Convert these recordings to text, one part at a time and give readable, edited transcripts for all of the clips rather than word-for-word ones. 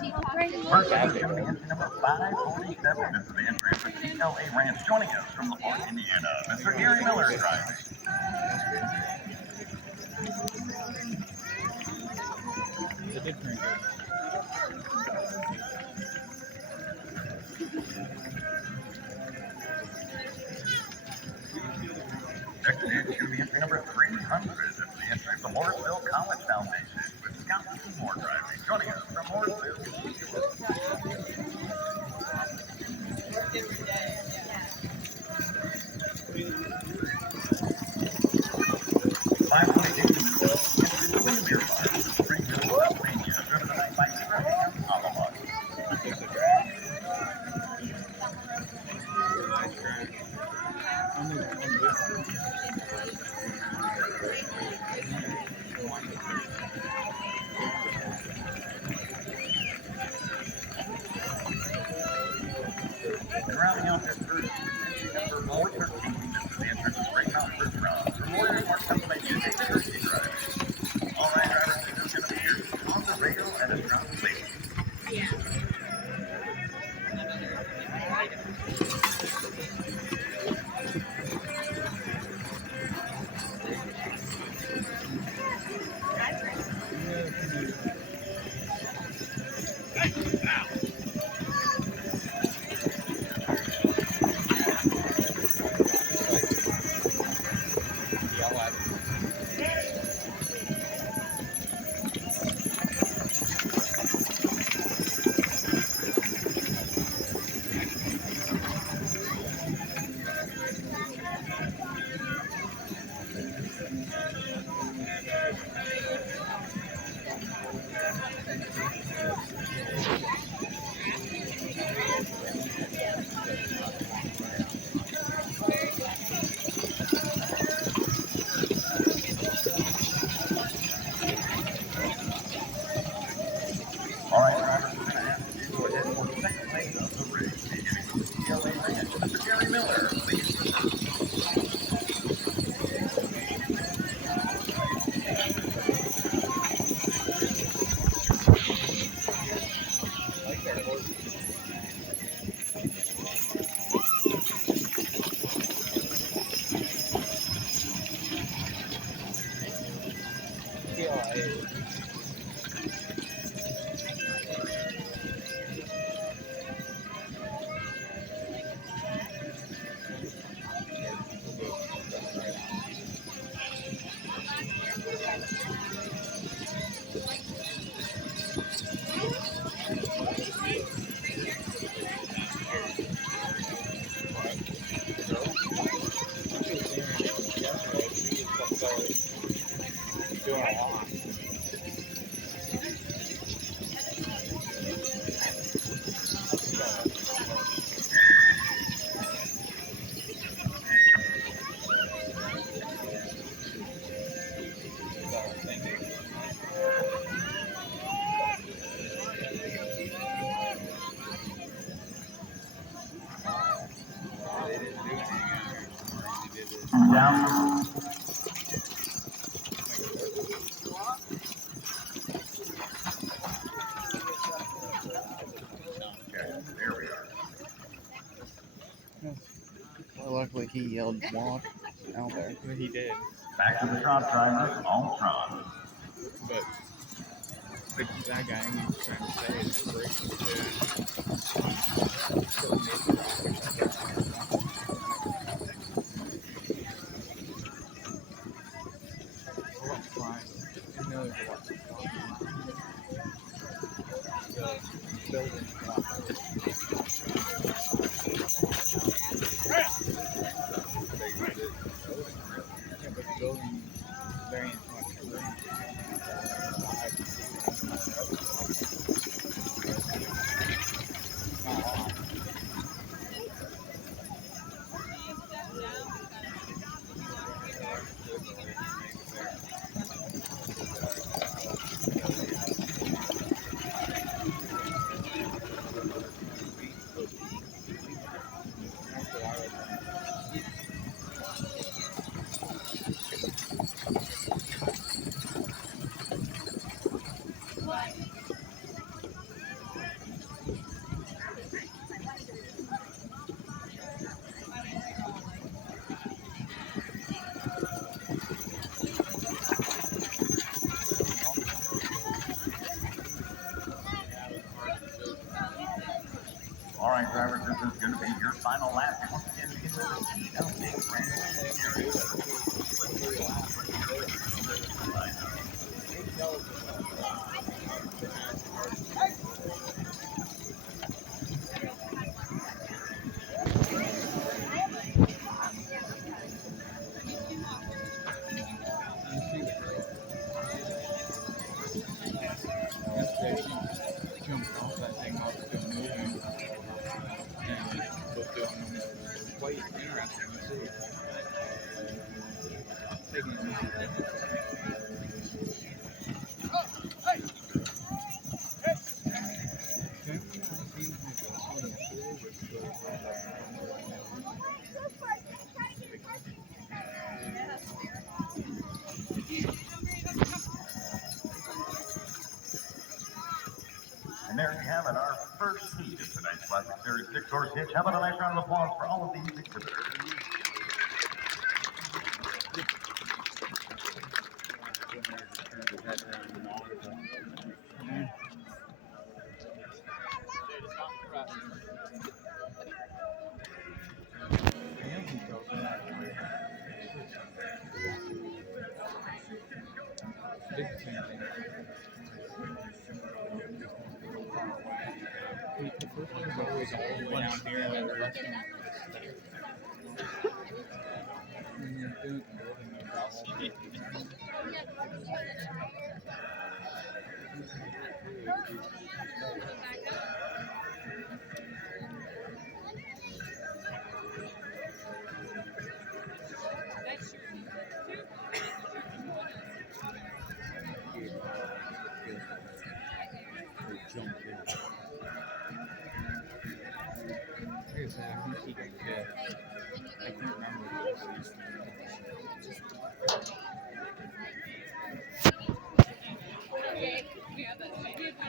First up is going to be entry number 547. This is the entry for CLA Ranch. Joining us from LaPorte, Indiana, Mr. Gary Miller is driving. Next is going to be entry number 300. This is the entry from Morrisville College Foundation with Scott Seymour driving. Joining us from Morrisville. Rounding out this first number 413, this is the entrance of Great Mountain Restaurant from Warrior Park, Pennsylvania, Dave Turkey Drive. All right, drivers, this is going to be your on the radio and a strong plate. Yeah. All right, drivers, we're going to ask you to go ahead for the second leg of the race, beginning with the CLA Ranch. Mr. Gary Miller, please. Down. Okay, there we are. Well, luckily he yelled walk out there. He did. Back to the trot drivers, all trot. But that guy he's trying to say is the break. right, drivers, this is going to be your final lap. Once again, begin with the County Grange Yesterday she jumped off that thing while it's still moving and was doing quite interesting to see. Taking it easy. And there you have it, our first heat of tonight's Classic Series 6-horse hitch. How about a nice round of applause for all of these exhibitors? The first one was always all the way down here, and then the rest of them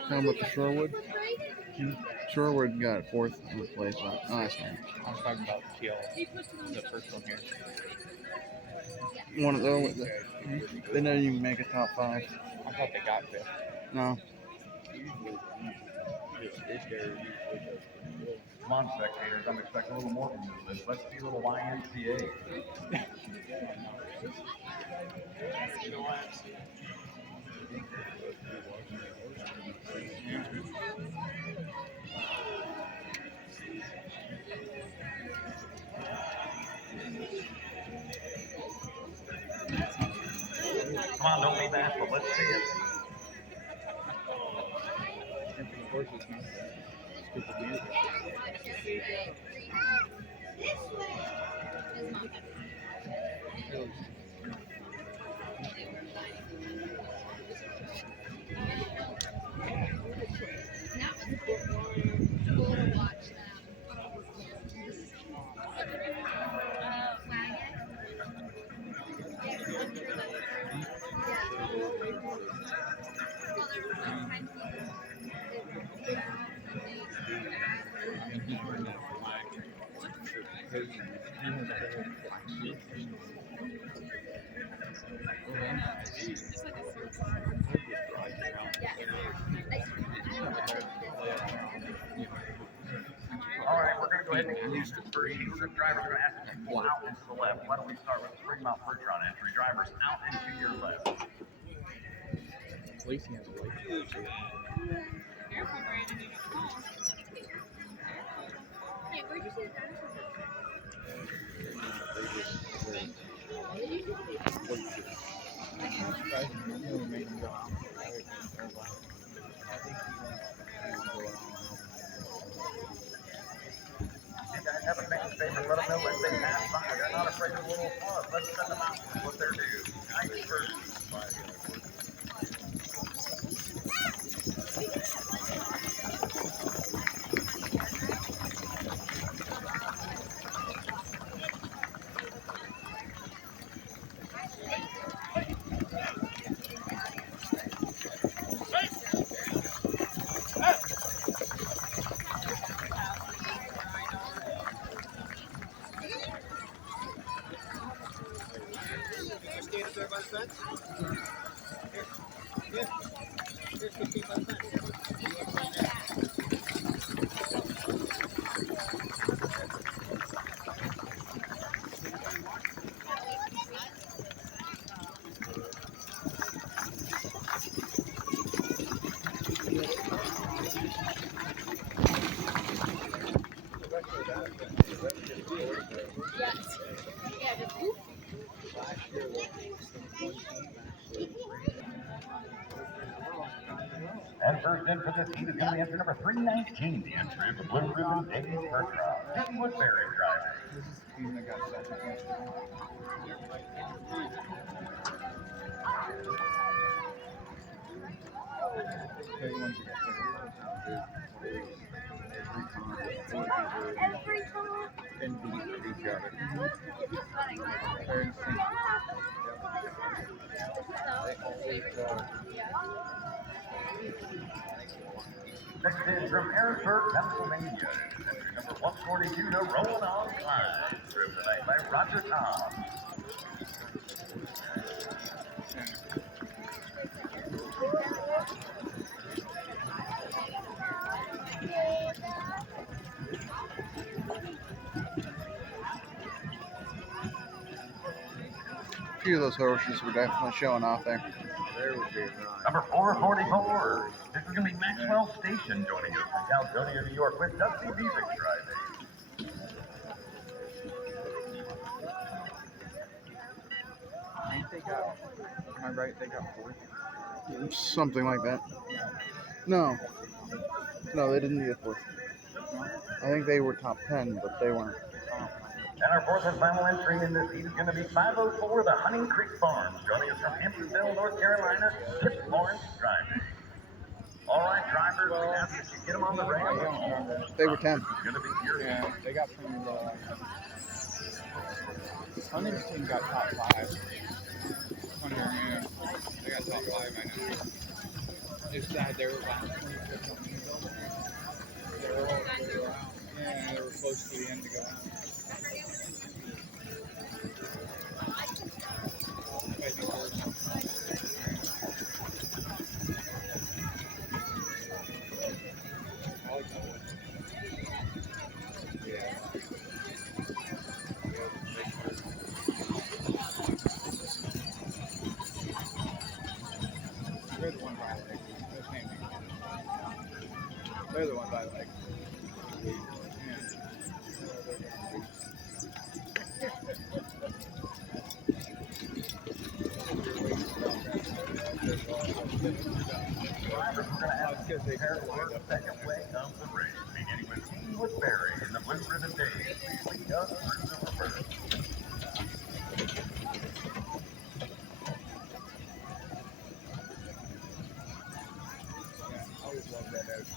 How about the Sherwood? Sherwood got fourth place last time. I was talking about Kill, the first one here. One of those. They didn't even make a top 5. I thought they got fifth. No. Come on, spectators, I'm expecting a little more from this. Let's see a little YMCA. Come on, don't be bashful. Let's see it. All right, we're going to go ahead and introduce the first heat. The drivers are going to ask you to pull out and to the left. Why don't we start with the Springmount Bertrand entry? Drivers out and to your left. Lacey has a light. Hey, where'd you see the dinosaur? You guys have a fan favorite, let them know as they pass by. They're not afraid of a little fun. Let's send them out with what they're due. Nice first. Yes. Yeah, just whoop. And first in for this heat is going to be entry number 319. The entry of the Blue Ribbon Days First Round. Jimmy Woodbury driving. This is the team that got second yesterday. They won to get Every time. and beat each other. It's funny. They're insane. Next in from Harrisburg, Pennsylvania. Entry number 142 to Rolling On Clyde. Driven tonight by Roger Tom. A few of those horses were definitely showing off there. Number 444. This is going to be Maxwell Station joining us from Caledonia, New York with Dusty Beavick driving. I think they got, am I right? They got fourth. Something like that. No, they didn't get fourth. I think they were top 10, but they weren't. And our fourth and final entry in this heat is going to be 504, the Hunting Creek Farms. Joining us from Hamptonville, North Carolina, Kip Lawrence driving. All right, drivers, we ask that you get them on the rail. They were 10. It's going to be your Yeah, they got pretty low. Hunting's team got top 5. Hunter, yeah. They got top 5 right now. It's sad they were last. They were all yeah, they were close to the end to go out. They're the ones I like. Those names. They're the ones I like. drivers. We're going to have to get the second leg of the race, beginning with Jimmy Woodbury in the Blue Ribbon Days. We lead up through the reverse. I always love that out.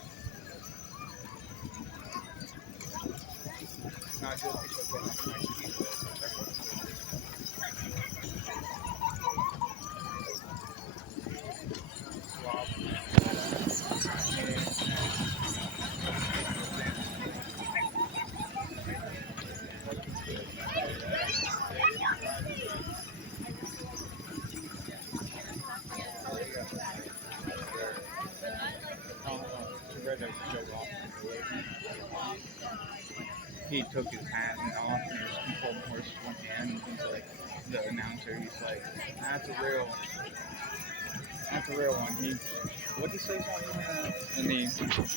Not just because they have nice people, but they're he took his hat and off and his controlled horse one hand and he's like, the announcer, he's like, that's a real one. What'd he say something? And he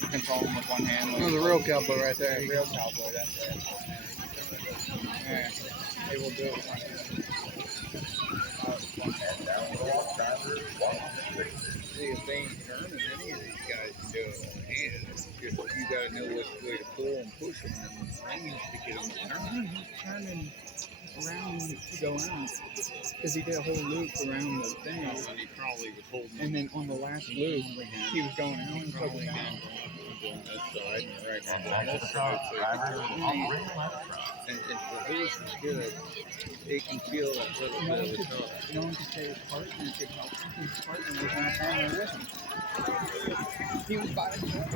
controlled him with one hand. Like, That was a real cowboy right there. real cowboy, that's right. Yeah, they will do it. See, if they ain't turning, any of these guys can do it on hand. Just you gotta know which way to pull and push them and reins to get them to turn. He's turning around to go out because he did a whole loop around the thing. And he probably was holding And then on the last loop, he was going out and took it out. on this side and right And on back to the this front. side. Drivers on the rail left front. And if the horse is good, it can feel that little No bit one of a could, touch. no one could say his partner could help him. His partner was in the corner with him. He was by himself.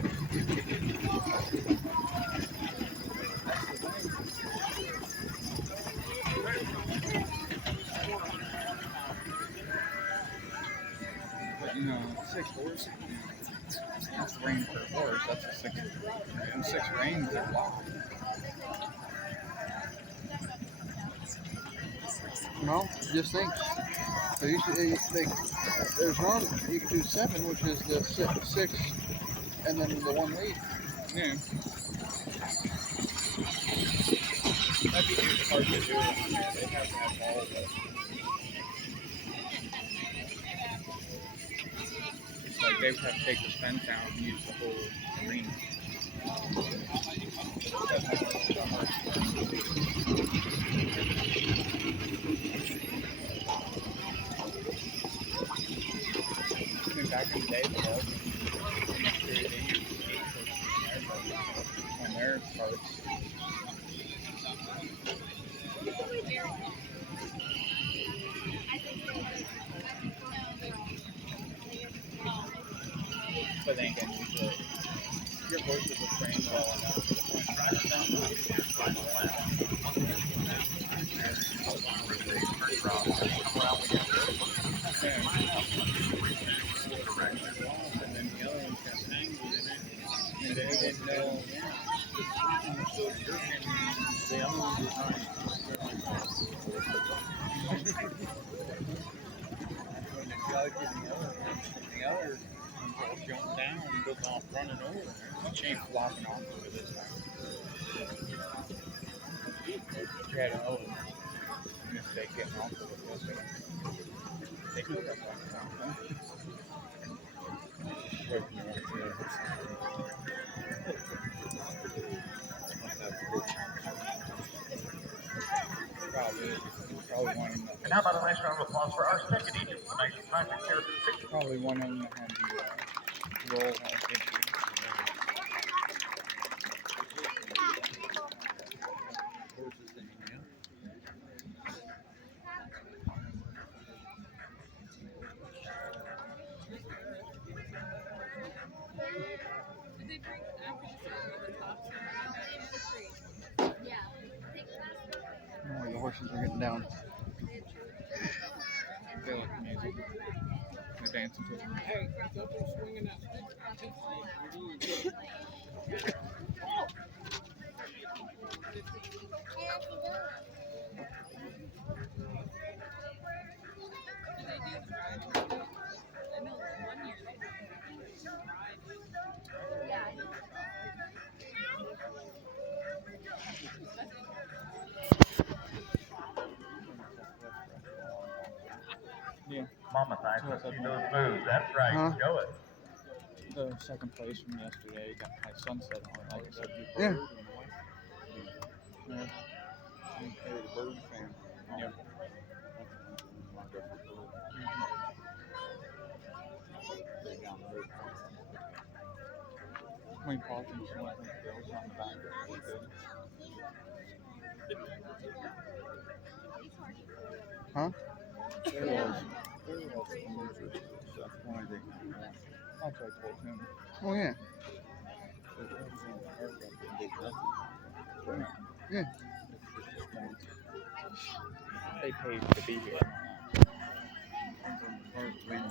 But you know, 6 horses, that's rein per horse. That's a 6. And 6 reins are long. No, just think. There's one, you can do 7, which is the 6 and then the one lead. Yeah. That'd be just hard to do. Yeah, they'd have to have all of it. Like they would have to take the fence out and use the whole arena. I mean, back in the day, though, I'm sure they used the skate on their parts. But they ain't gonna use it. Your horses are trained well enough to the point Drivers down to the final lap. Once again, first round, come around with yeah. And then the other one's got tangled in it. And they didn't know the one was so jerking, the other one was not. When the judge and the other ones all jumped down and was off running over. She ain't flopping off over this time. She had a mistake getting off of it yesterday. They could have fucking off. Probably one of them. And how about a nice round of applause for our second agent tonight, Patrick Harrison. Probably one of them that had the roll issue. Horses in here. Oh, the horses are getting down. They like the music. They're dancing to it. Hey, go through swinging that stick. Yeah. Mama thanks us see those moves. That's right. Huh? Show it. The second place from yesterday got my sunset on it, like I said before. Yeah. Yeah. Hey, the bird fan. Yep. Wayne Paul thinks he might think Bill's on the back. That's good. Huh? There was some losers and stuff. One I didn't know. That's what I told him. Oh yeah. Yeah. They paid to be here. Park win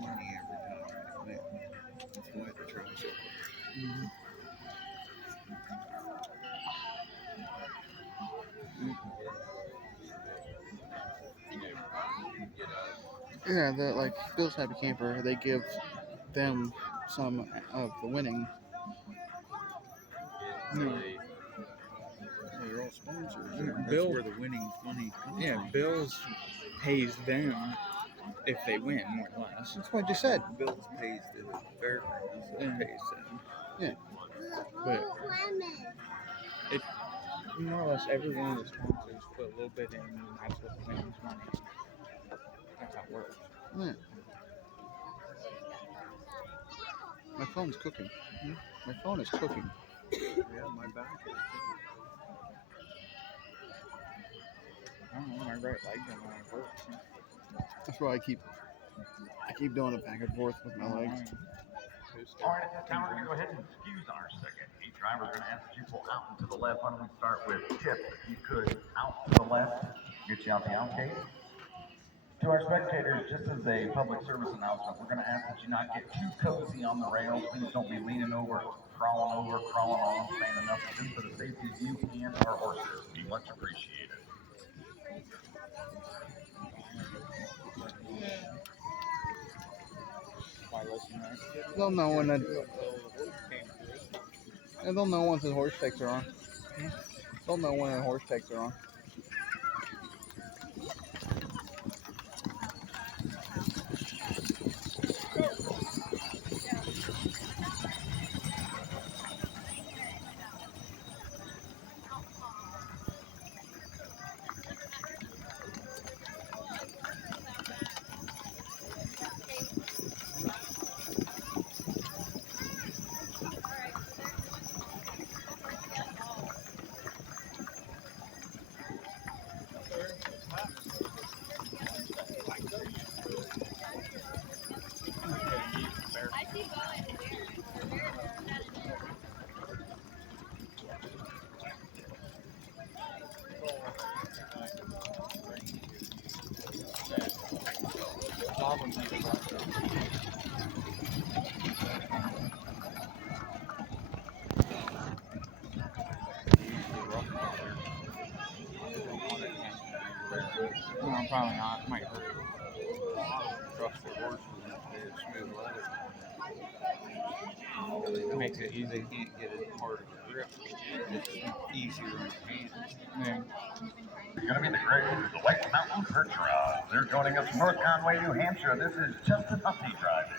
money every time. That's why they try so hard. Yeah, the like Bill's Happy Camper, they give them some of the winning. No. They're all sponsors. Yeah, That's Bill- where the winnings money comes Yeah, from. Bills pays them if they win, more or less. That's what I just said. Bills pays the fairgrounds that Yeah. pays them. But it more or less every one of the sponsors put a little bit in, and that's what the winnings money. That's how it works. Yeah. My phone's cooking. My phone is cooking. Yeah, my back is. I don't know, my right leg don't want to work. That's why I keep doing it back and forth with my legs. All right, at this time, we're going to go ahead and excuse our second heat driver. We're going to ask that you pull out and to the left. Why don't we start with Chip, if you could, out to the left, get you out the outgate. To our spectators, just as a public service announcement, we're going to ask that you not get too cozy on the rails. Please don't be leaning over, crawling on, staying enough just for the safety of you and our horses. Be much appreciated. Why listen, right? They'll know when And they'll know once the horse takes are on. They'll know when the horse takes are on. No, probably not. It might hurt. Trust their horses and smooth leather. It makes it easy. They can't get as hard of a grip. It's easier in your hands. Yeah. It's going to be the the White Mountain Perch Rod. They're joining us from North Conway, New Hampshire. This is Justin Hussey driving.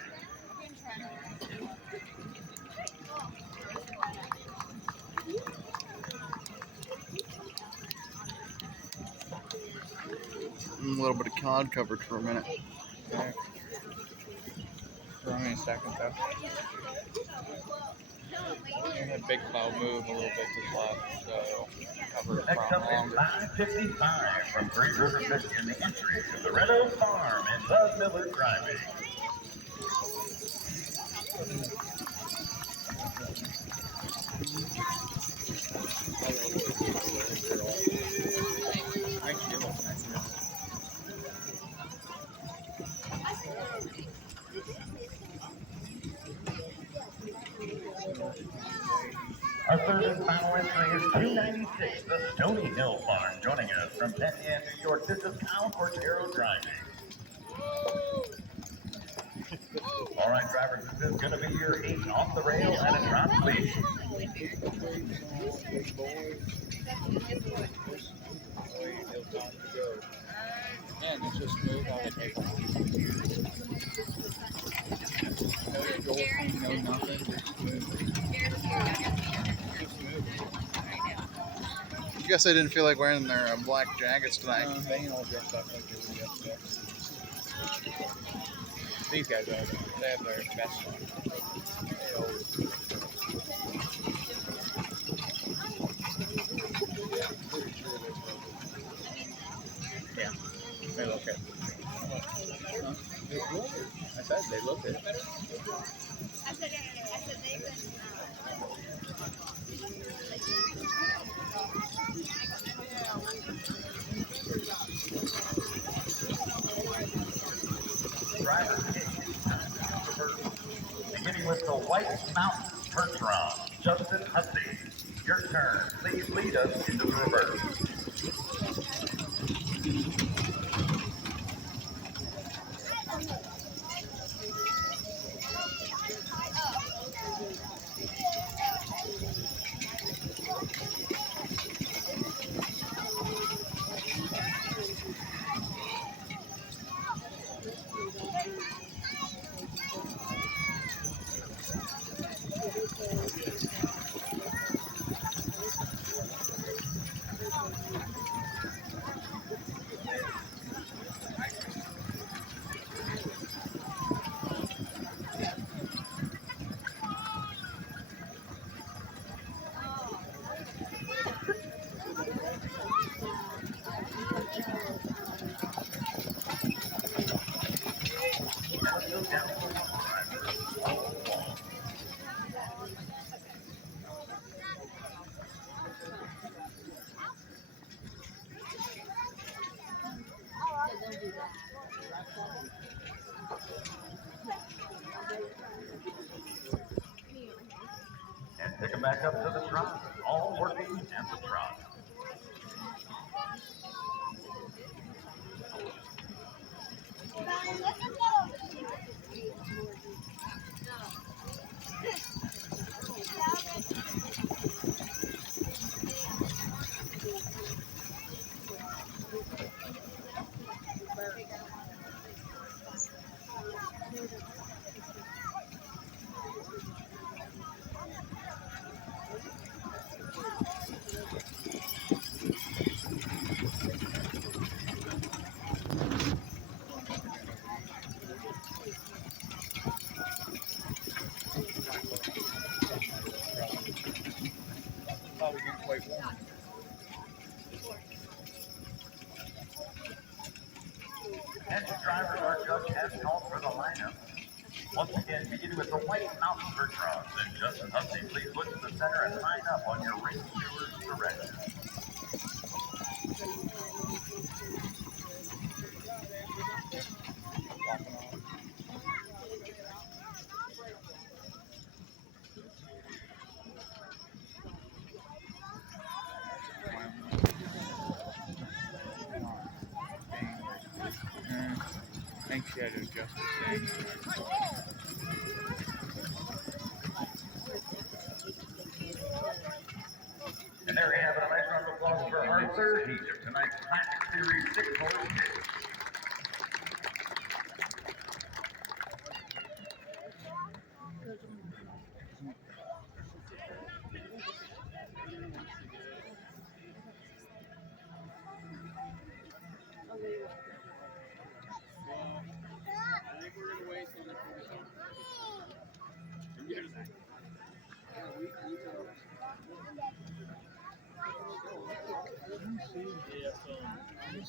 A little bit of cod coverage for a minute. Okay. For how many seconds though? You had Big Cloud move a little bit to the left, so cover it Next from up is longer. 5:55 from Great River Michigan, the entry to the Red Oak Farm and Bud Miller driving. Our third and final entry is 296, the Stony Hill Farm, joining us from Penn, New York. This is Kyle Cortero driving. All right, drivers, this is going to be your 8 off the rail and a drop, please. And it's just smooth how they take off. No jolting, no nothing, just smooth. Just smooth. I guess they didn't feel like wearing their black jackets tonight. They ain't all dressed up like they were yesterday. These guys are. They have their best on. They always do. Yeah, they look it. Huh? I said they look it. I said they've been. Drivers, beginning with the White Mountain Perch Rod, Justin Hussey. Your turn. Please lead us into the reverse. And pick them back up to the trot. All working at the trot. white one. Attention drivers are just as called for the lineup. Once again, beginning with the white mountain bird rods. And Justin Hussey, please look to the center and line up on your ring steward's direction. I think she had to adjust the thing. And there we have it, a nice round of applause for our third heat of tonight's Classic Series 6-horse race.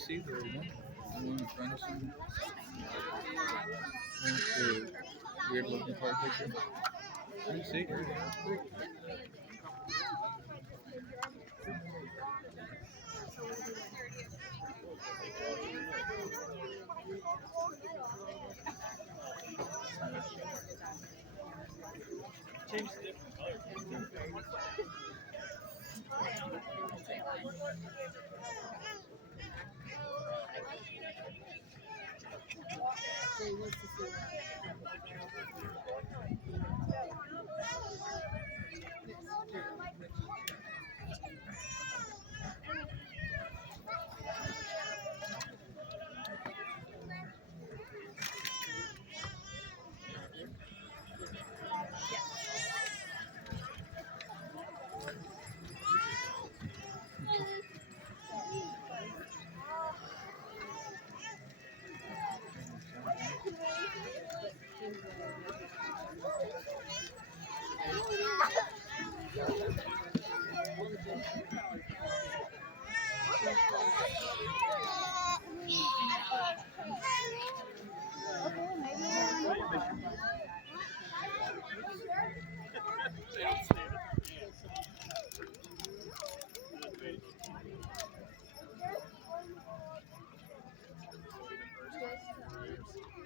See the one in front of some weird looking car picture. I didn't see her.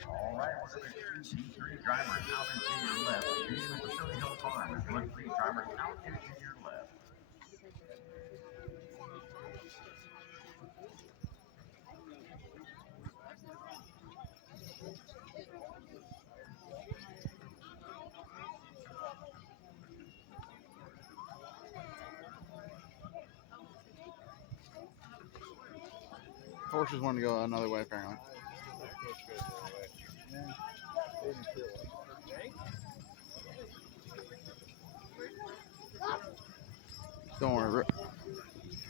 All right, we're going to see three drivers out into your left. Beginning with the Silly Hill Farm, we're three drivers out into your left. Horses want to go another way, apparently. Don't worry,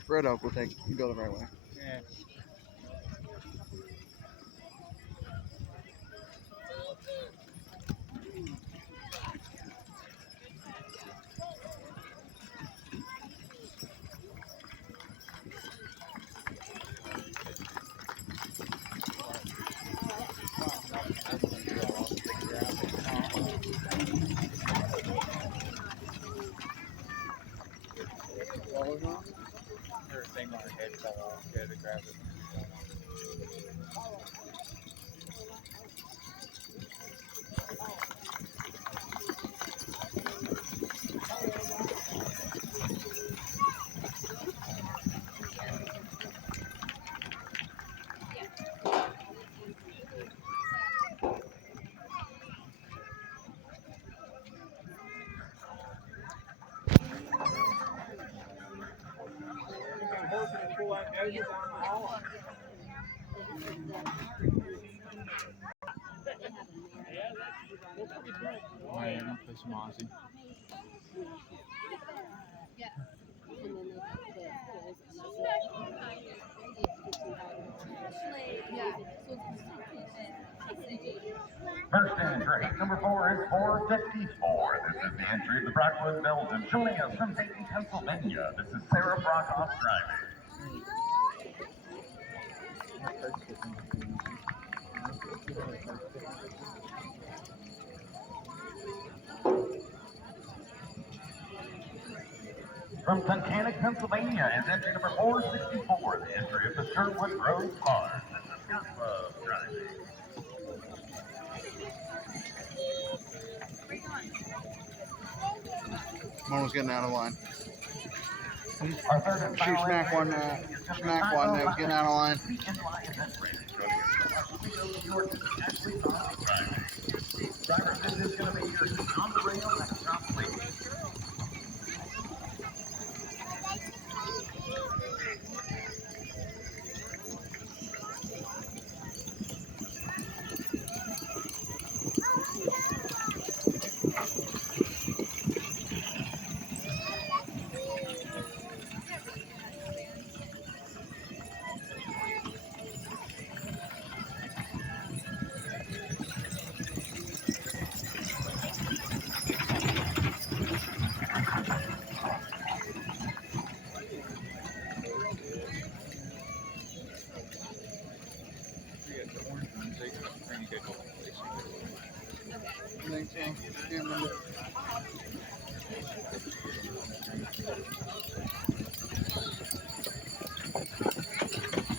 Red Oak will go the right way. Yeah. Her thing on her head fell off. She had to grab it. Oh, yeah, don't play some Aussie. First in for heat number 4 is 454. This is the entry of the Brockwood Belgian. Joining us from Dayton, Pennsylvania, this is Sarah Brockhoff driving. From Tunkhannock, Pennsylvania, is entry number 464, the entry of the Sherwood Grove Farm. This is Scott Love driving. One was getting out of line. Our third and She final smacked one. Smacked one that was getting out of line. Driver, this is going to be your on the rail and stop please. I think so. I can't remember.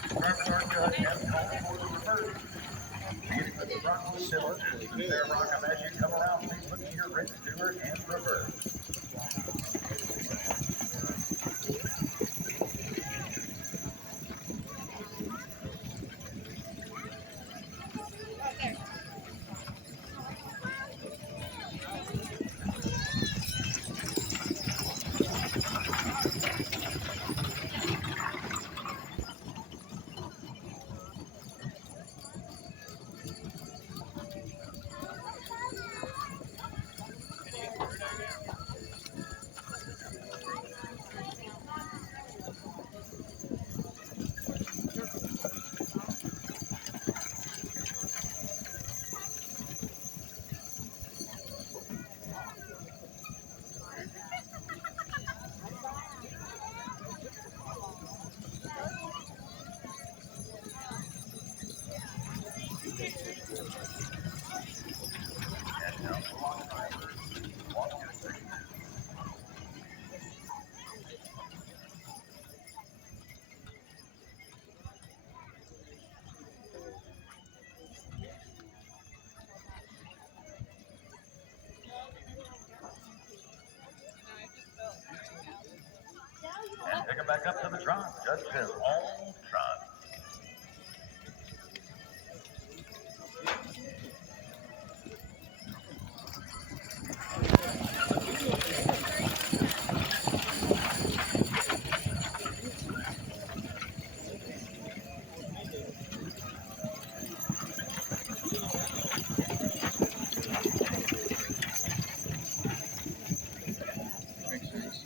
Drivers are judged and called for the reverse. Beginning with the Brockwood Villages, and Sarah Brockhoff, as you come around, please look to your Rick Stewart and reverse. And pick it back up to the trot. Judge says all trot. Makes sense.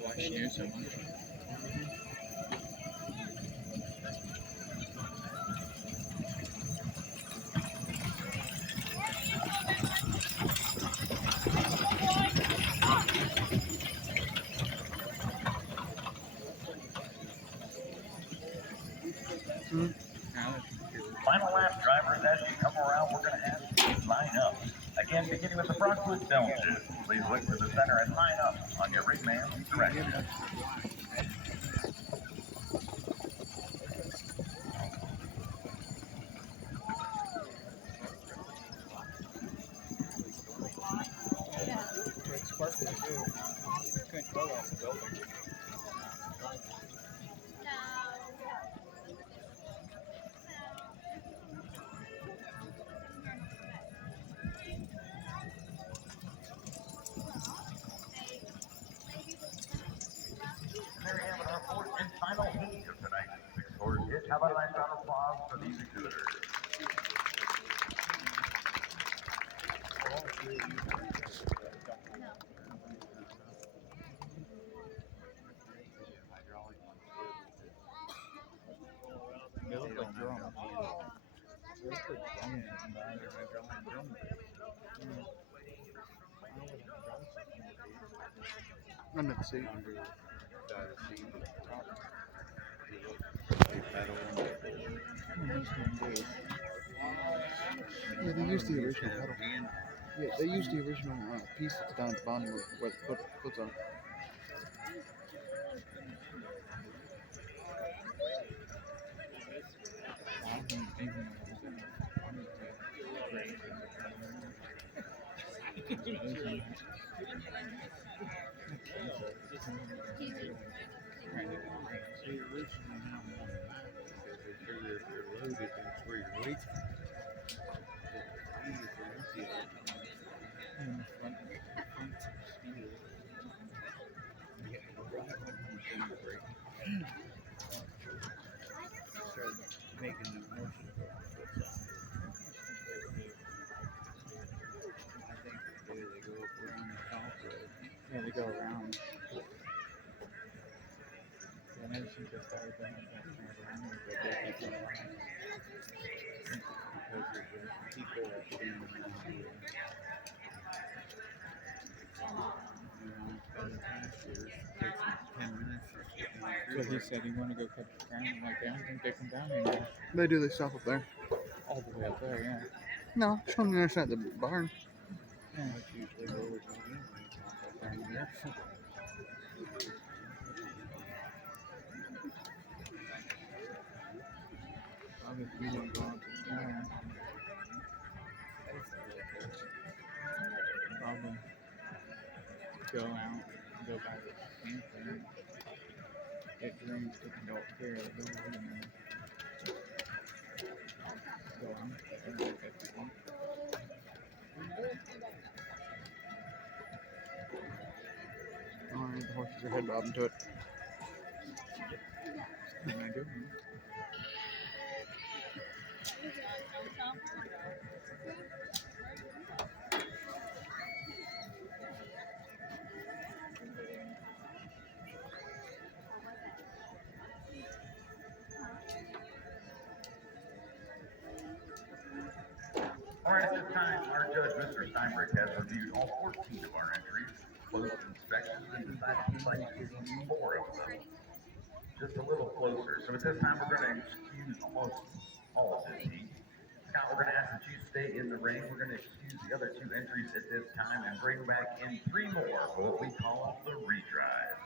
Why she knew so much. Final lap, drivers, as you come around, we're going to ask you to line up. Again, beginning with the Brockwood Villages. Please look to the center and line up on your ring man's direction. It's sparkly too. Couldn't tell off the building. And there you have it, our fourth and final heat of tonight's six-horse hitch. How about a nice round of applause for these exhibitors? They look like drums. They look like drums. Under the seat. under the seat at the top. You look, they pedal and they pull. Yeah, they used the Used to original have pedal. hand Yeah, they used the original piece that's down at the bottom where the foot's on. See, originally now I'm on the back because they figure if you're loaded, that's where your weight comes. But if you're empty all the time, And the front steer. yeah, right when you do the brake, start making the motion go off foot side. I think they go up around the top road. Yeah, they go around. Yeah, I never seen this guy go like that kind of around, but they keep going around. Because of the people that are in the other pastures, takes them 10 minutes to get down So through he there. said he wanted to go cut the ground. I'm like, I don't think they come down anymore. They do. They stop up there. All the way up there, yeah. No, just on the other side of the barn. Yeah. That's usually where we're going anyway, it's not that time of year. Obviously, we wouldn't go out to the ground. Probably go out, go by the camper, and get drinks, take a dog care of the dog, and then go out and look at the dog. Alright, the horses are head bobbing to it. What am I doing? All right, at this time, our judge, Mr. Steinbrück, has reviewed all 14 of our entries, closed inspections, and decided he'd like to give you 4 of them. Just a little closer. So at this time, we're going to excuse almost all of this heat. Scott, we're going to ask that you stay in the ring. We're going to excuse the other 2 entries at this time and bring back in 3 more for what we call the retries.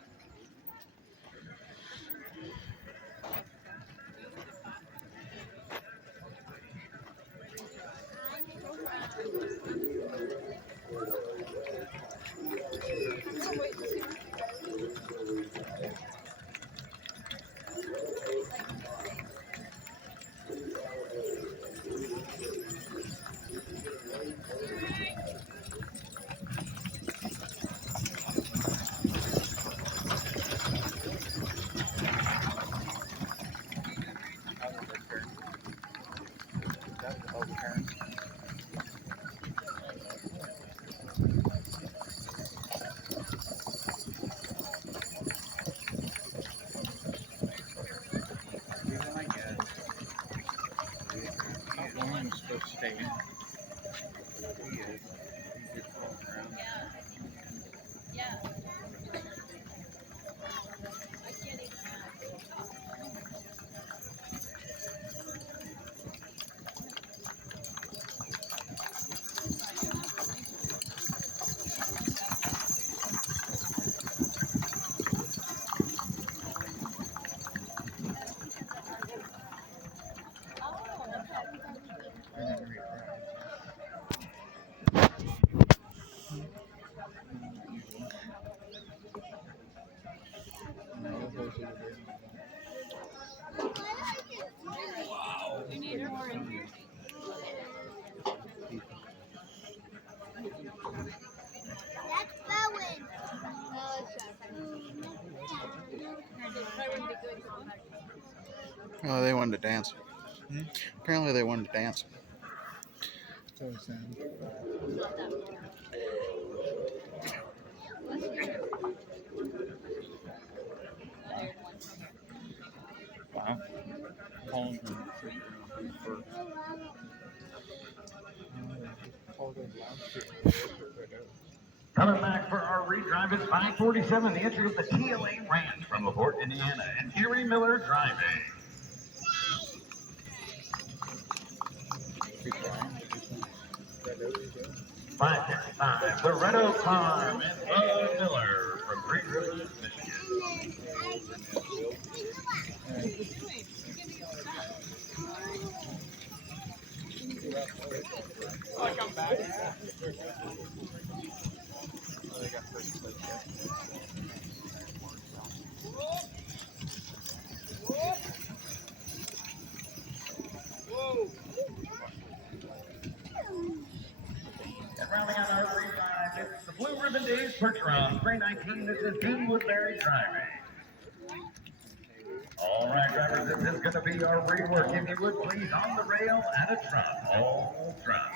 That was a double turn. Even I guess. That one was supposed to stay in. He is. He just walks around. Yeah. I never retries. No, those are the original. We need more in here. That's Bowen. No, it's not. Probably wouldn't be good to go back. Oh, they wanted to dance. Hmm? Apparently, they wanted to dance. So sad. Not that one. Wow. Calling him. Called him last year. Coming back for our retry drive is 547, the entry of the TLA Ranch from LaPorte, Indiana, and Erie Miller driving. Five, the Red Oak Farm and Bud Miller from Three Rivers, Michigan. Oh, I come back. Oh, they got first place there. And rounding out our free ride, it's the Blue Ribbon Days Perch Round, Spring 19. This is Dean Woodbury driving. All right, drivers, this is going to be our rework. If you would please, on the rail and a trot, all trot.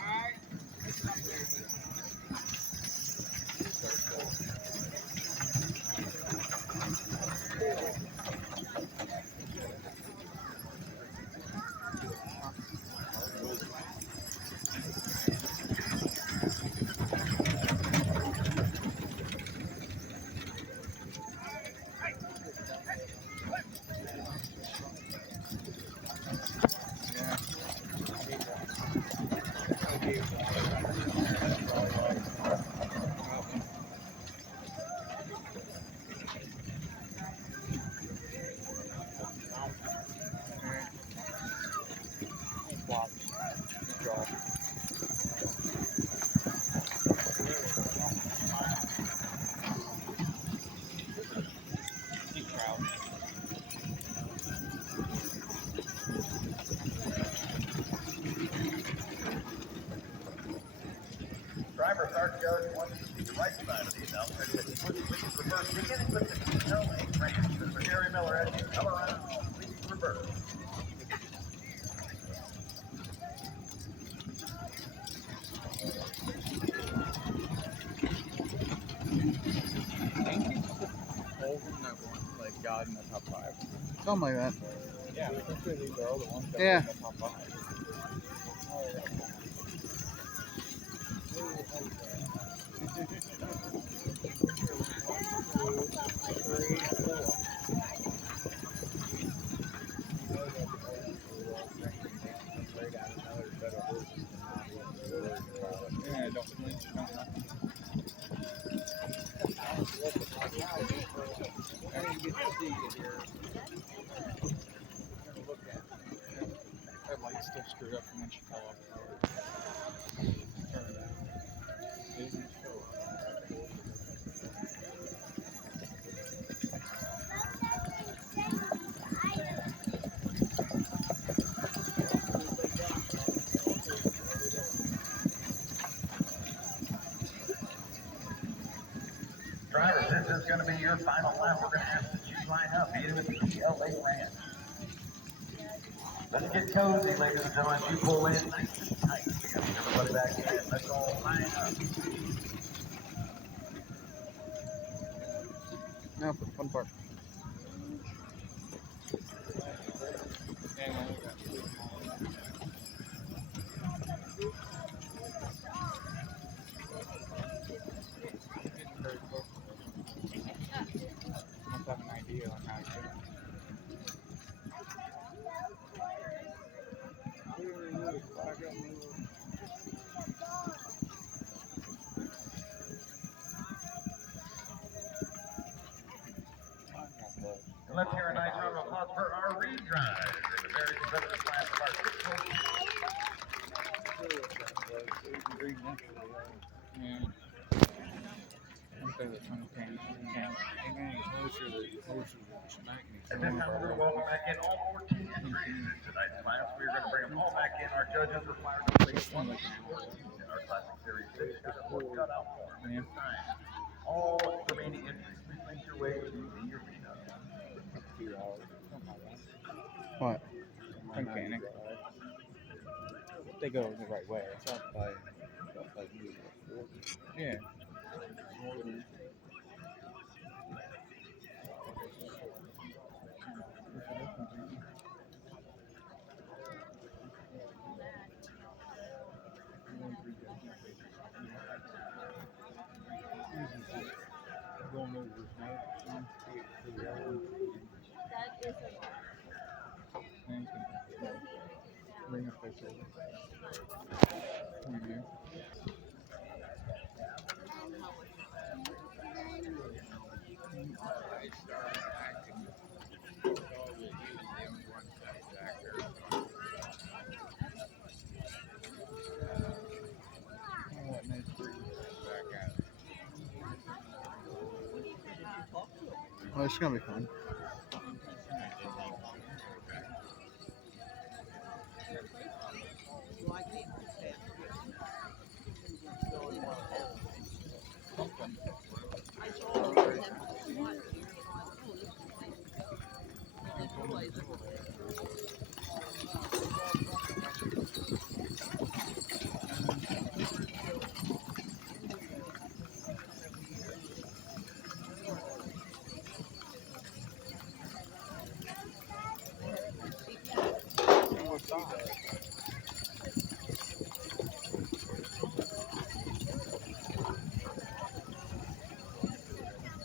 Driver start goes one to the right side of these outfits. Please reverse. Beginning with the TLA Ranch. Mr. Gary Miller as you come around. Please reverse. Holding that one, like God in the top 5. Something like that. Yeah, essentially these are all the ones that Yeah. are in the top 5. Yeah, don't that light's still screwed up and then she fell off. Turn it down. Didn't show up. Drivers, this is going to be your final lap. We're going to ask that you line up, beginning with the TLA Ranch. Let's get cozy, ladies and gentlemen. You pull in nice and tight. We got everybody back in. Let's all line up. Now for the fun part. And we got 2 very close. Must have an idea on how to do it. And let's hear a nice round of applause for our redrive in the very competitive class of our 6-foot. Yeah. Instead of 2010. At this time, we're going to welcome back in all 14 entries in tonight's class. We're going to bring them all back in. Our judges required to place 1 through 14 in our Classic Series 6 cutout form. At this time, all remaining entries, please make your way to the arena. What? Mechanic. They go the right way. Yeah. That is a lot. And you can So he figured it out. bring a picture. Review. I started acting dog that he was the only one sat back there. Oh, that nice breeze. Back out. Oh, it's gonna be fun.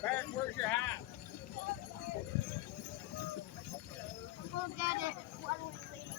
Barrett, where's your hat? We'll get it when we leave.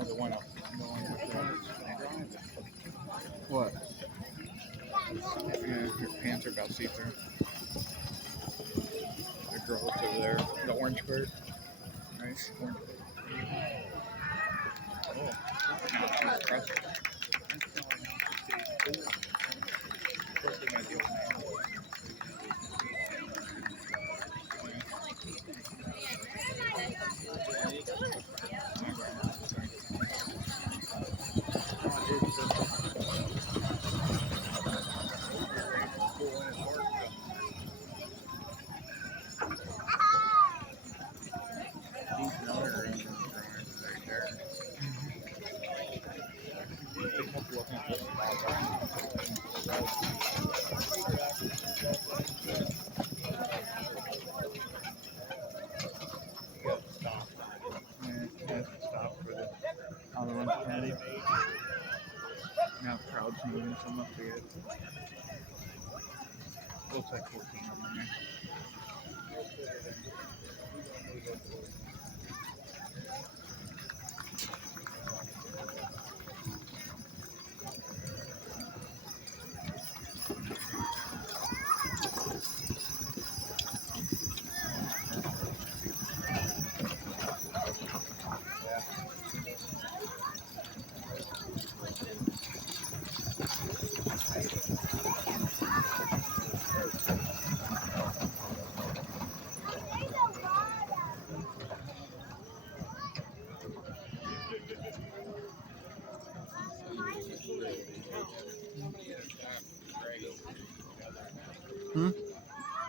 Oh, the one up. The one up there. What? Yeah, your pants are about see-through. The girl that's over there, the orange skirt. Nice orange skirt. Oh, that's impressive. Especially my deal now. Stop for the auto run penalty. Now crowd's moving some up here. Looks like 14 on there.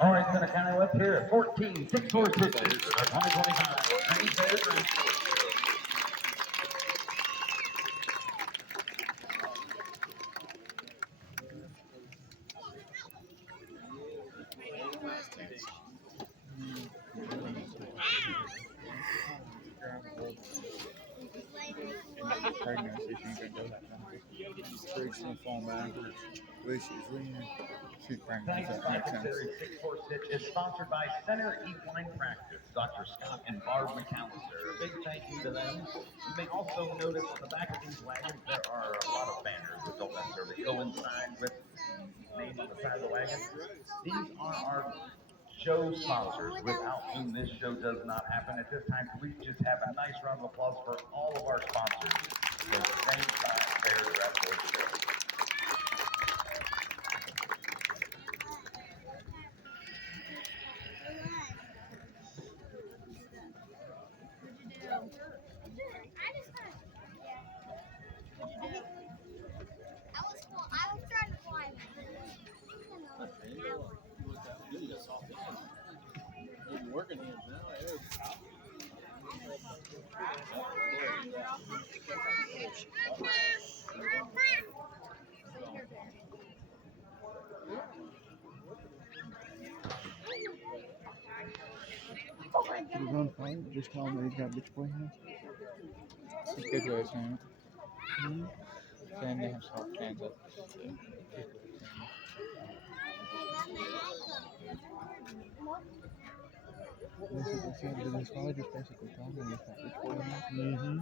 All right, Center County, let's hear it. 14-646 for 2025. Grange Fair Grand. Pregnancy, she can go that fast. Freaks and fall backwards. Wish she was leaning. She's pregnant, Thanks, so that makes sense. Series 646 is sponsored by Center Equine Practice, Dr. Scott and Barb McAllister. A big thank you to them. You may also notice on the back of these wagons there are a lot of banners that don't necessarily coincide with the name on the side of the wagon. These are our show sponsors, without whom this show does not happen. At this time, can we just have a nice round of applause for all of our sponsors? The Grange Fair Show. Should we go and fight? Just tell him that he's got bitch boy hands. It's a good way of saying it. Mm-hmm. Then they have soft hands up. He's probably just basically telling him he's got bitch boy hands. Mm-hmm.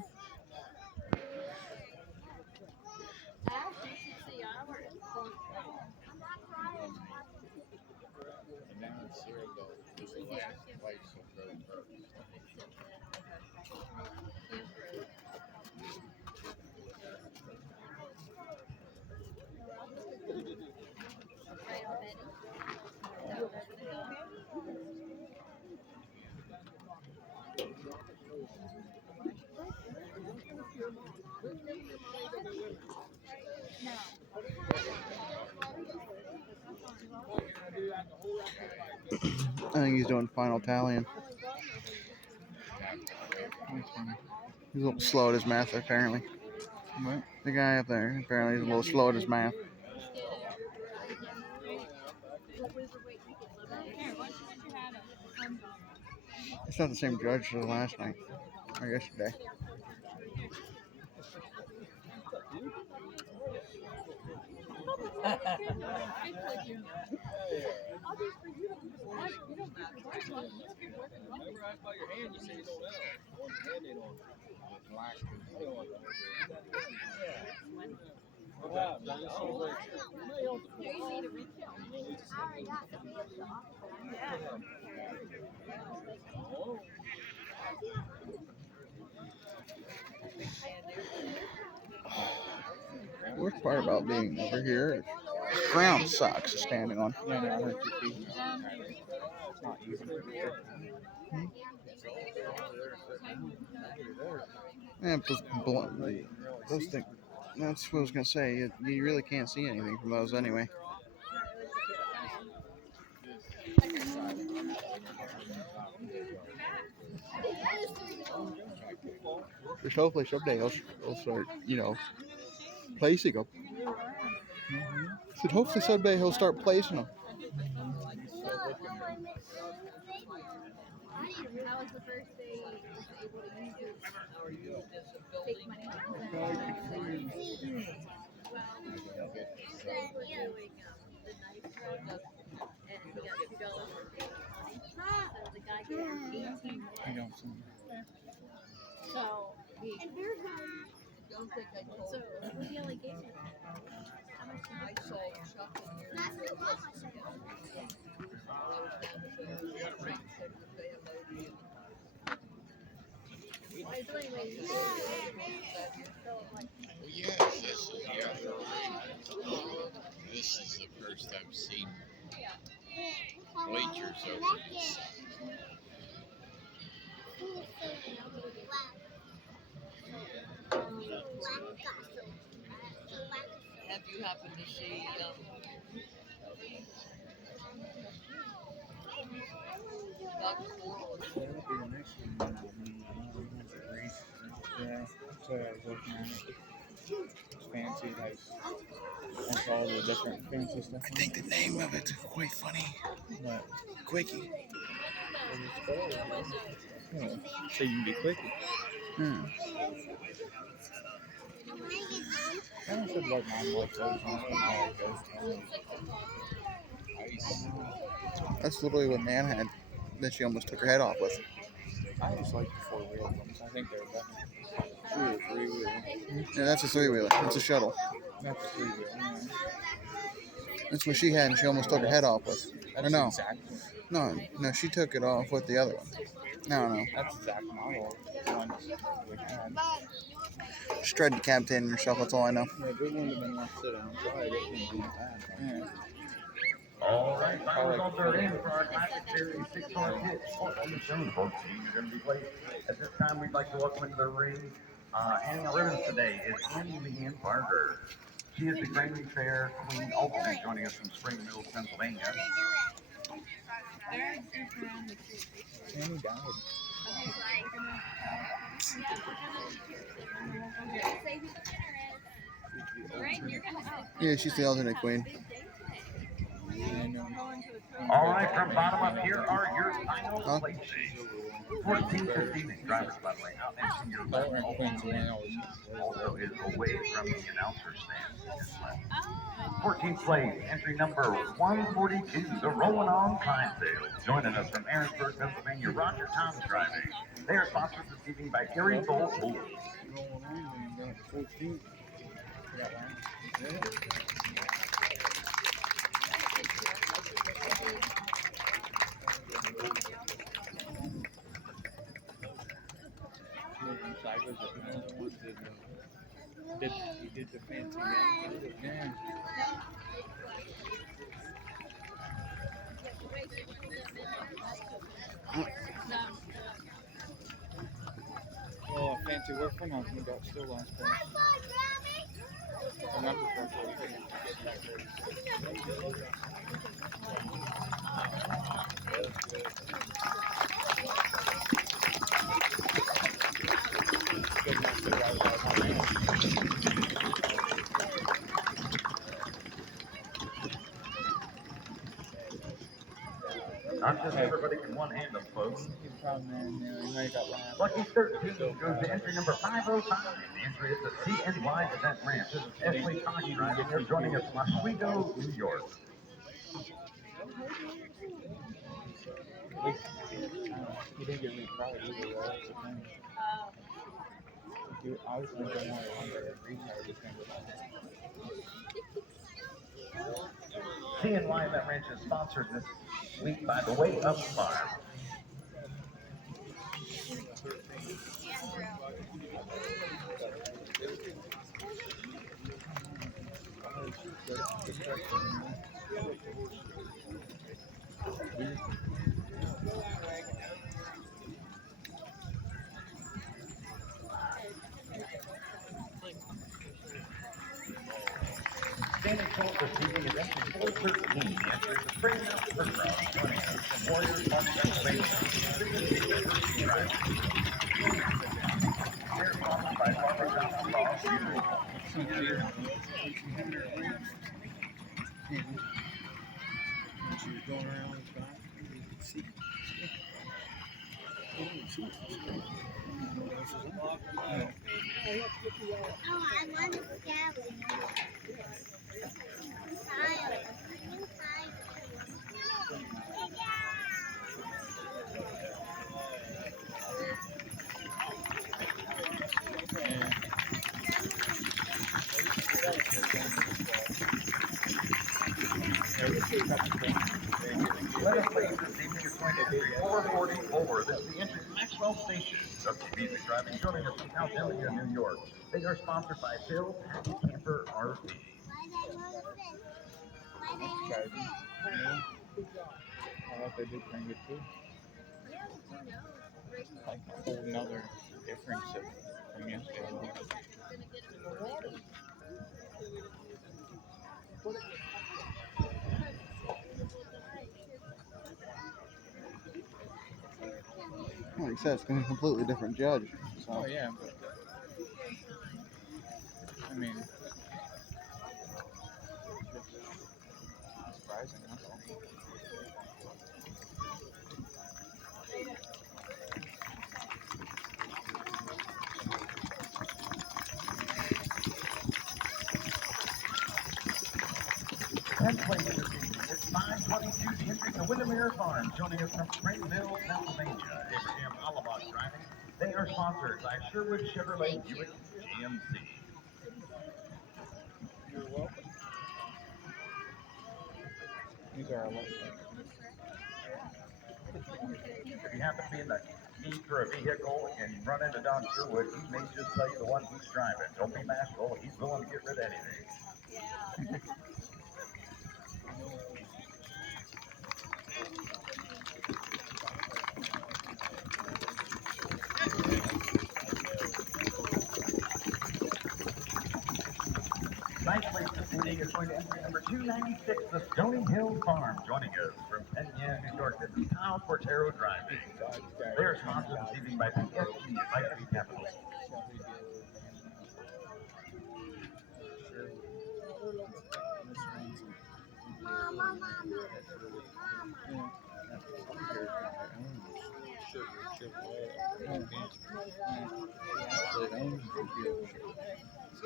And now it's Cyril is the last place of go first. I think he's doing final tallying. He's a little slow at his math, apparently. What? The guy up there, apparently, is a little slow at his math. It's not the same judge as last night or yesterday. The worst part about being over here is the ground sucks standing on. Yeah, no, I hurt your feet. It's not easy. Yeah, those things. That's what I was gonna say. You really can't see anything from those anyway. Just hopefully someday he'll start, placing them. So hopefully someday he'll start placing them. That was the first day he was able to use his fake money. Well, they were doing the knife run, and he got $2 for fake money. So the guy got 18. I don't see. So he don't think I told so what he only gave him. How much did I say? Well, yes, this is the first I've seen bleachers over this. Have you happened to see Dr. Moore? Yeah, that's what I was looking at. It's fancy, like, that's all the different fancy stuff. I think the name of it's quite funny. What? Quickie. Yeah. So you can be quick. Hmm. I don't feel like mine likes those ones. That's literally what Nan had that she almost took her head off with. I just like the 4-wheel ones. I think they're better. 2 or 3-wheel. Yeah, that's a 3-wheeler. It's a shuttle. That's a 3-wheel. That's what she had, and she almost took her head off with. That's No. exactly. No, she took it off with the other one. No. That's exact model one we had. She tried to decapitate herself, that's all I know. Yeah, good one to been left sit down. Tried it. Didn't do bad. Yeah. All right, drivers on their end for our Classic Series 6-car hitch. The Jones boat team is going to be placed. At this time, we'd like to welcome into the ring, handing the ribbons today is Annie Leanne Barger. She is the Grange Fair Queen Ultimate, joining us from Spring Mills, Pennsylvania. Sammy died. Yeah, she's the alternate queen. All right, from bottom up here are your final places. 14 this evening, drivers battling out entering your left also is away from the announcer stand. 14th place, entry number 142, the Rolling On Clydesdale. Joining us from Aaronsburg, Pennsylvania, Roger Tom's driving. They are sponsored this evening by Gary Gold Pool. He did the fancy yeah. Well, fancy work for nothing, got still last place. Remember Not just everybody can one hand them, folks. Lucky 13 goes to entry number 505. The entry is the CNY Event Ranch. This is Ashley Cox driving. They're joining us from Oswego, New York. He didn't get me proud either, though. That's the thing. I was thinking more CNY Event Ranch is sponsored this week by the Way Up Farm. Standing tall this evening is entry 413. Entry is the Spring Mountain First Round. Joining us from Warriors Park, Pennsylvania. They're sponsored by Farmer Johnson Law. Going around with back, you can see. Oh, I want to scally. Let us play this evening is going to be 444. This is the entry to Maxwell Station. WB's driving, joining us from Caledonia, New York. They are sponsored by Bill Patty Camper RV. I thought they did kind of good too. Like a whole nother difference from yesterday. Like I said, it's been a completely different judge. So. Oh yeah, but I mean, surprising. That's all. Tenth place this evening is 522. The entry to Windermere Farm, joining us from Springville, Pennsylvania. Abraham Alabot driving. They are sponsored by Sherwood Chevrolet Buick GMC. You're welcome. These are our left. If you happen to be in the need for a vehicle and you run into Don Sherwood, he may just tell you the one he's driving. Don't be bashful. He's willing to get rid of anything. Yeah. Ninth place this evening is going to entry number 296, the Stony Hill Farm. Joining us from Penn, New York, this is Kyle Portero driving. They are sponsored this evening by PFG Legacy Capital. Mom, It's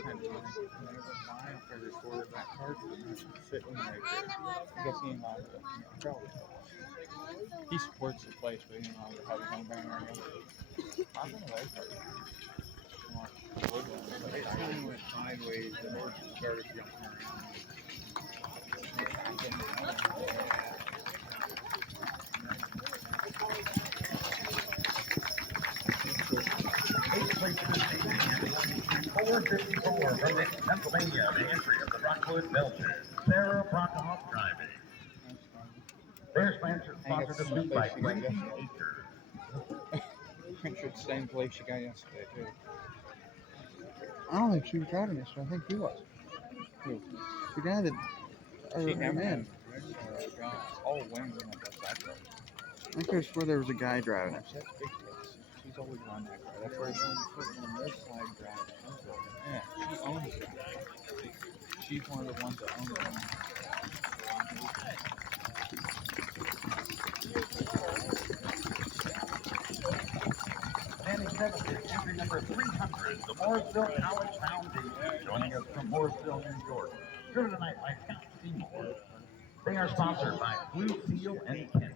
kind of funny. When I went by, I recorded that card sitting right there. I guess he ain't allowed to, probably. He supports the place, but he ain't allowed to have his own banner, I guess. I've been away for it. It kind of went sideways, the horse started jumping around. Eighth place this evening is 454 from Dayton, Pennsylvania. The entry of the Rockwood Belcher, Sarah Brockhoff driving. Their sponsored this week by Wendy Acres. Make sure it's the same place you got yesterday, too. I don't think she was driving this. I think he was. Who? The guy that. She Her never man. had all wing when I got that car. I think I swore there was a guy driving it. That's big place. She's always run that car. That's where she's sitting on this side driving. Yeah, she owns it. She's one of the ones that owns it. Standing seventh is entry number 300, the Mooresville College Foundation, joining us from Mooresville, New York. Driven tonight by Scott Seymour. They are sponsored by Blue Seal and Kent.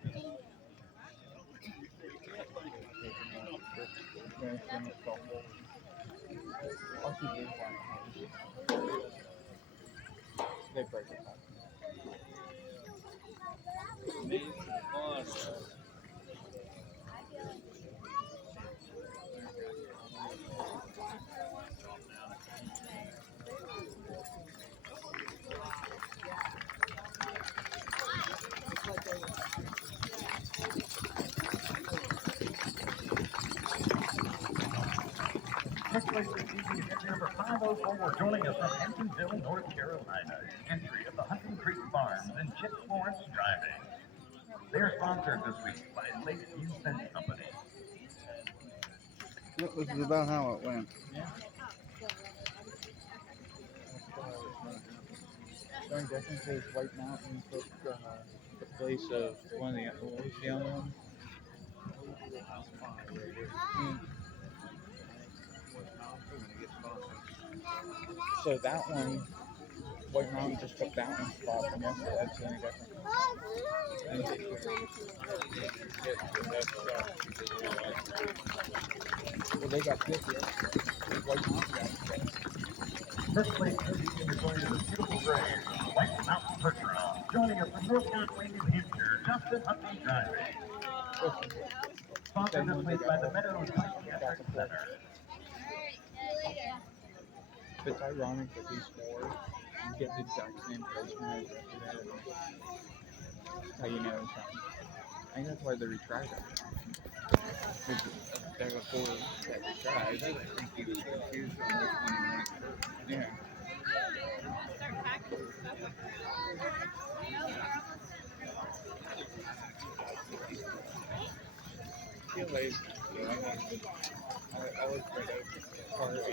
They break it up. Next place this evening is entry number 504, joining us from Henkinsville, North Carolina. Entry of the Hunting Creek Farms and Chip Florence driving. They are sponsored this week by Lakeview Fence Company. Yep, this is about how it went. Showing difference is White Mountain took the place of one of the what was the other one? So that one, White Mountain just took that one spot from yesterday. That's the only difference. Well, they got 50. White Mountain got 50. First place this evening is going to the beautiful grave, White Mountain Percheron. Joining us from North Carolina, New Hampshire, Justin Huntley driving. Sponsored this week by the Meadows Psychiatric Center. It's ironic that these four you get the exact same placement as yesterday. How you know something. I think that's why they retried it. There were four that retried. I think he was confused on which one he went first. Yeah. I feel lazy. I was right out part of the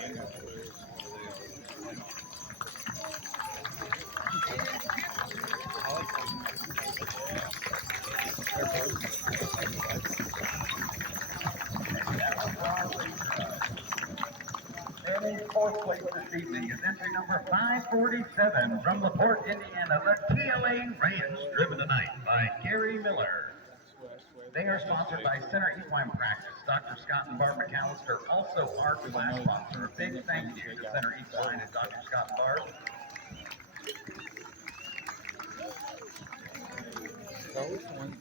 And in fourth place this evening is entry number 547 from LaPorte, Indiana, the TLA Ranch, driven tonight by Gary Miller. They are sponsored by Center Equine Practice. Dr. Scott and Barb McAllister, also our class sponsor. A big thank you to Center Equine and Dr. Scott and Barb. That was one.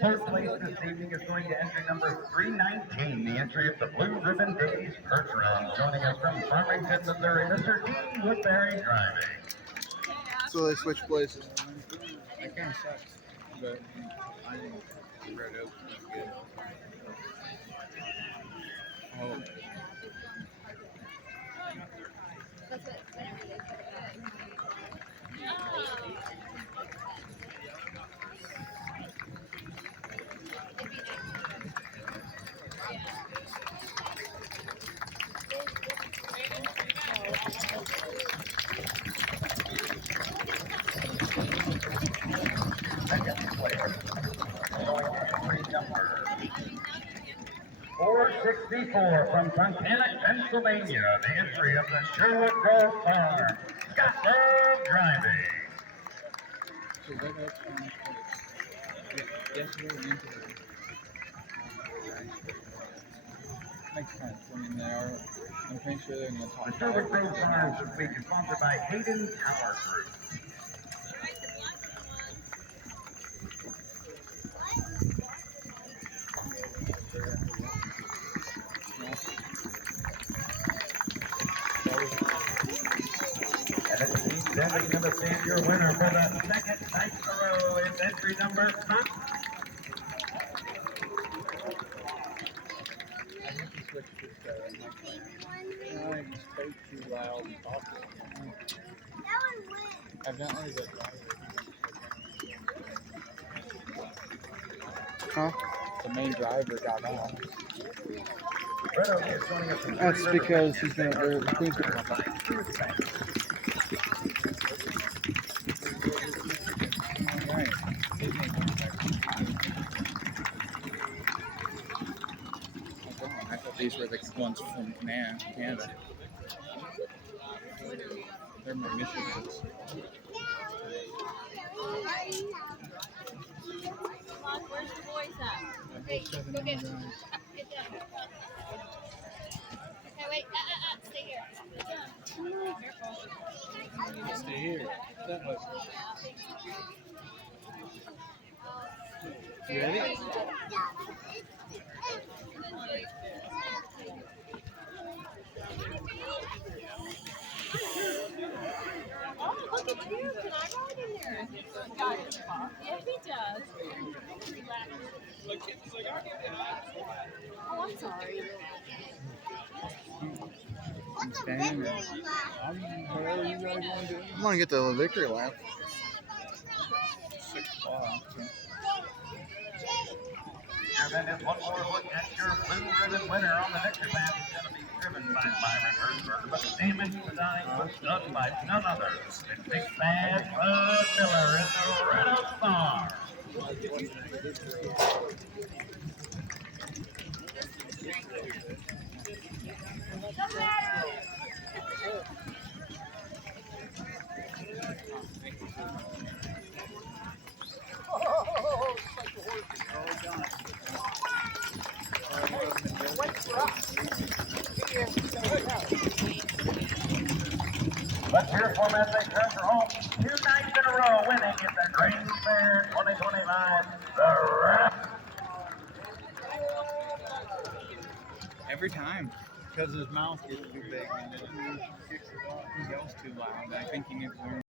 Third place this evening is going to entry number 319, the entry of the Blue Ribbon Days Percheron. Joining us from Farmington, Missouri, Mr. D. Woodbury driving. So they switched places. That kind of sucks. But I think Red Oak was good. Oh. 64 from Tunkhannock, Pennsylvania, the entry of the Sherwood Grove Farm. Scott Love driving. So what else on this place? Yesterday we went to the makes sense. I mean, they are. I'm pretty sure they're in the top The five. Sherwood Grove Farm this week is sponsored by Hayden Tower Group. And at the East End is going to stand your winner for the second night in a row is entry number 5. I think he switched his no, he spoke too loud and talking. Evidently, the Huh? main driver got off. That's because he's gonna clean the Alright. I thought these were the ones from Canada. They're my Michigans. Mom, where's the boys at? Hey, go get get them. Okay, wait. Stay here. Stay here. That was. You ready? Oh, look at you. Can I ride in there? Yeah, he does. Relax. Oh, I'm sorry. Dang. Whatever you guys want to do. I'm gonna get the victory lap. 6 o'clock. So. And then just one more look at your blue ribbon winner on the next lap is going to be driven by Byron Hertzberger, but the damage design was done by none other than Big Bad Bud Miller in the Red Oak Farm. Let's hear it for them as they turn for home. 2 nights in a row winning at the Grange Fair 2025. The Rap. Every time. Because his mouth gets too big and then he yells too loud. I think he needs to learn.